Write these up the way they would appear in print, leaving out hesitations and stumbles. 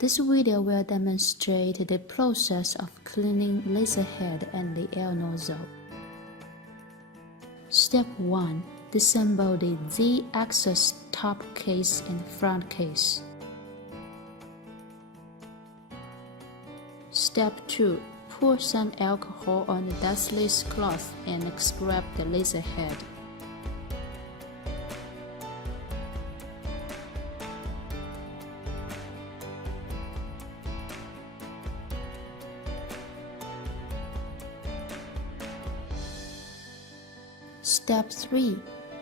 This video will demonstrate the process of cleaning laser head and the air nozzle. Step 1. Disassemble the Z-axis top case and front case. Step 2. Pour some alcohol on the dustless cloth and scrub the laser head. Step 3.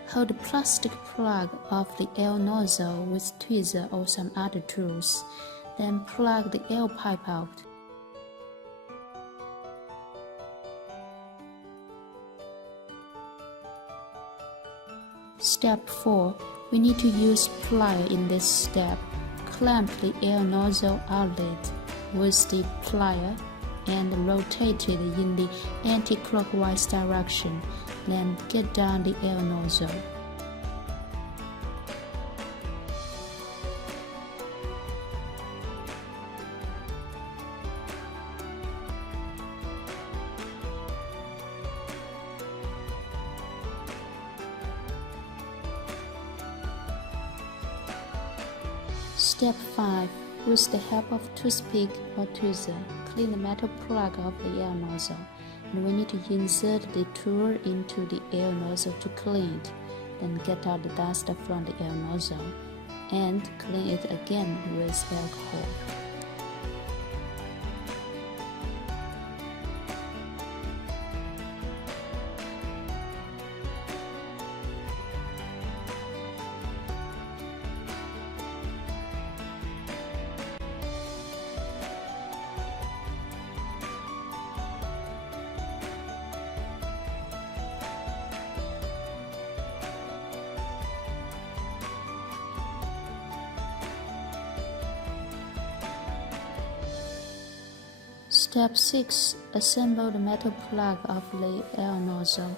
Hold the plastic plug of the air nozzle with tweezers or some other tools, then plug the air pipe out. Step 4. We need to use plier in this step. Clamp the air nozzle outlet with the plier and rotate it in the anticlockwise direction, then get down the air nozzle. Step 5. With the help of toothpick or tweezer, clean the metal plug of the air nozzle, and we need to insert the tool into the air nozzle to clean it. Then get out the dust from the air nozzle and clean it again with alcohol. Step 6. Assemble the metal plug of the air nozzle.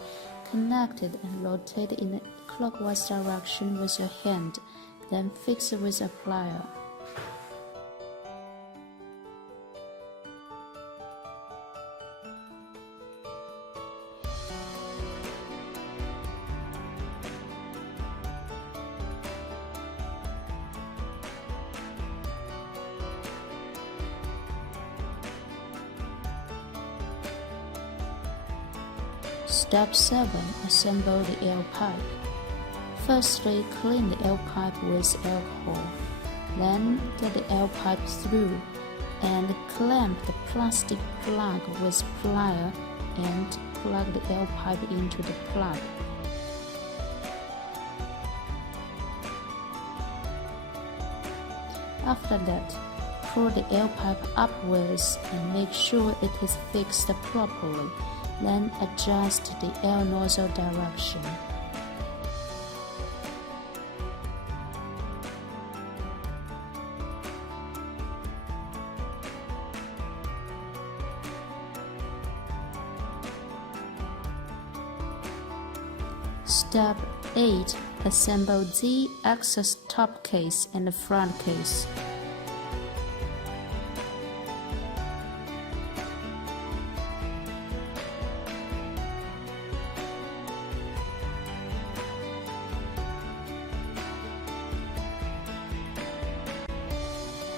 Connect it and rotate in a clockwise direction with your hand, then fix it with a plier. Step 7. Assemble the air pipe. Firstly, clean the air pipe with alcohol. Then get the air pipe through and clamp the plastic plug with plier and plug the air pipe into the plug. After that, pull the air pipe upwards and make sure it is fixed properly. Then adjust the air nozzle direction. Step 8. Assemble Z-axis top case and the front case.